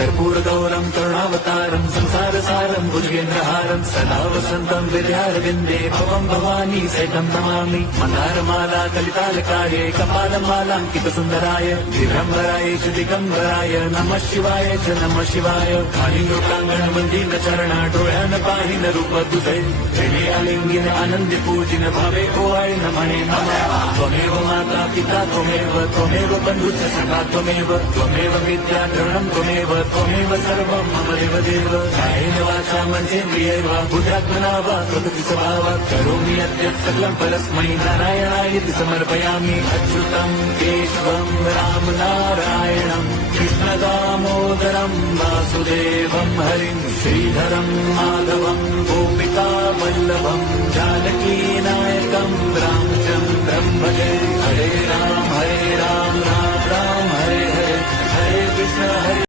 कर्पूरगौरं करुणावतारं संसारसारं भुजगेन्द्रहारं सदा वसन्तं विद्यारविन्दे भवं भवानी सहितं नमामि। मन्दारमाला कलितालकार्ये कपालमालाङ्कितसुन्दराय दिगम्बराय च दिगम्बराय नमः शिवाय च नमः शिवाय। कालिङ्गोटाङ्गण वन्दीन चरण डोळ्यान पाहिन रूप तुझे प्रेमे अलिंगिन आनंदी पूजिन भावे ओवाळे नमणे नमः। त्वमेव माता पिता त्वमेव बन्धुश्च सखा त्वमेव विद्या द्रवणं त्वमेव सर्वं मम देवदेव। कायेन वाचा मनसेन्द्रियैर्व बुद्ध्यात्मना वा प्रकृति स्वभावात् करोमि यद्यत् सकलं परस्मै नारायणायेति समर्पयामि। अच्युतं केशवं रामनारायणं कृष्णदामोदरं वासुदेवं हरिं श्रीधरं माधवं गोपिकावल्लभं जानकीनायकं रामचन्द्रं भजे। हरे राम राम राम हरे हरे हरे कृष्ण हरे